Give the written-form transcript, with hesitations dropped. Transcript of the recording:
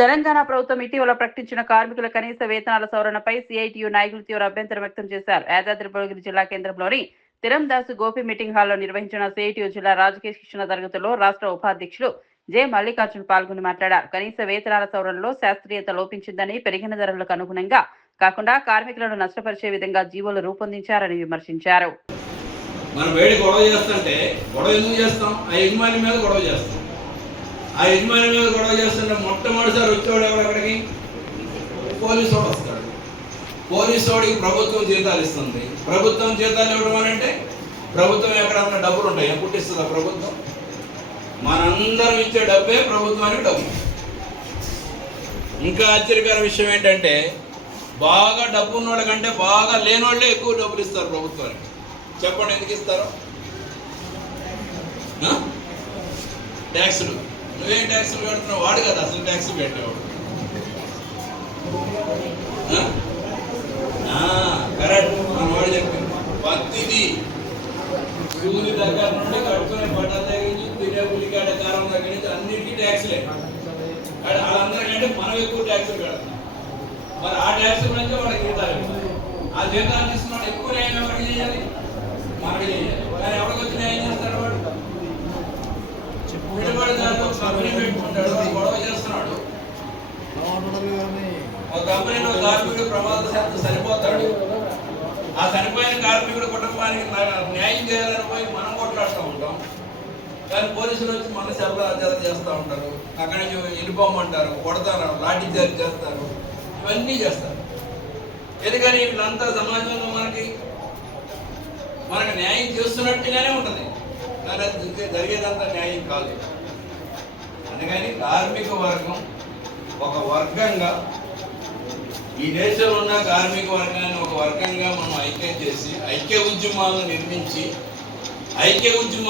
తెలంగాణ ప్రభుత్వం ఇటీవల ప్రకటించిన కార్మికుల కనీస వేతనాల సవరణపై సిఐటియు నాయకులు తీవ్ర అభ్యంతరం వ్యక్తం చేశారు. యాదాద్రి భువనగిరి జిల్లా కేంద్రంలోని తిరందాసు గోపి మీటింగ్ హాల్లో నిర్వహించిన సిఐటియు జిల్లా రాజకీయ శిక్షణ తరగతిలో రాష్ట్ర ఉపాధ్యక్షులు జె మల్లికార్జున్ పాల్గొని మాట్లాడారు. కనీస వేతనాల సవరణలో శాస్త్రీయత లోపించిందని, పెరిగిన ధరలకు అనుగుణంగా కాకుండా కార్మికులను నష్టపరిచే విధంగా జీవోలు రూపొందించారని విమర్శించారు. మనం వేడి గొడవ చేస్తుంటే గొడవ ఎందుకు చేస్తాం? ఆ యజమాని మీద గొడవ చేస్తాం. ఆ యజమాని మీద గొడవ చేస్తుంటే మొట్టమొదటిసారి వచ్చేవాడు ఎవడెక్కడికి? పోలీసు వాడు వస్తాడు. పోలీసు వాడికి ప్రభుత్వం జీతాలు ఇస్తుంది. ప్రభుత్వం జీతాలు ఇవ్వడం అని అంటే ప్రభుత్వం ఎక్కడన్నా డబ్బులు ఉంటాయి, పుట్టిస్తుందా ప్రభుత్వం? మనందరం ఇచ్చే డబ్బే ప్రభుత్వానికి డబ్బు. ఇంకా ఆశ్చర్యకర విషయం ఏంటంటే బాగా డబ్బు ఉన్నోళ్ళ కంటే బాగా లేనోళ్ళే ఎక్కువ డబ్బులు ఇస్తారు ప్రభుత్వానికి. చెప్పండి ఎందుకు ఇస్తారు? ట్యాక్సులు. నువ్వేం ట్యాక్సులు కడుతున్నావు? వాడు కదా అసలు ట్యాక్సులు పెట్టేవాడు. కరెక్ట్, మన వాడు చెప్పింది. ప్రతిదీ సూర్యుడి దగ్గర నుండి కట్టుకునే బట్టల దగ్గర నుంచి తినే ఉల్లిగడ్డ కారం దగ్గర నుంచి అన్నింటికీ ట్యాక్సులే. వాళ్ళందరికంటే మనం ఎక్కువ ట్యాక్సులు కడుతున్నాం. మరి ఆ ట్యాక్సుల నుంచి వాడికి జీతాలు ఇవ్వాలి. ఆ జీతాలు తీసుకున్నాడు ఎక్కువ న్యాయం ఎవరికి చేయాలి? మనకి చేయాలి. కానీ ఎవరికి వచ్చి న్యాయం చేస్తాడు? వాడు పెట్టుబడిదారులు కంపెనీ పెట్టుకుంటాడు, గొడవ చేస్తున్నాడు. ఒక కంపెనీలో కార్మికుడు ప్రమాదశాత్తు చనిపోతాడు. ఆ చనిపోయిన కార్మికుడు కుటుంబానికి న్యాయం చేయాలని పోయి మనం కొట్లాడుతూ ఉంటాం. కానీ పోలీసులు వచ్చి మన శబ్దాలు చేస్తూ ఉంటారు. అక్కడి నుంచి వెళ్ళిపోమంటారు, కొడతారు, లాఠీ చార్జ్ చేస్తారు, ఇవన్నీ చేస్తారు. ఎందుకని వీళ్ళంతా సమాజంలో మనకి న్యాయం చేస్తున్నట్టుగానే ఉంటుంది, కానీ అది జరిగేదంతా న్యాయం కాదు. అందుకని కార్మిక వర్గం ఒక వర్గంగా, ఈ దేశంలో ఉన్న కార్మిక వర్గాన్ని ఒక వర్గంగా మనం ఐక్యం చేసి ఐక్య ఉద్యమాలను నిర్మించి ఐక్య ఉద్యమాలు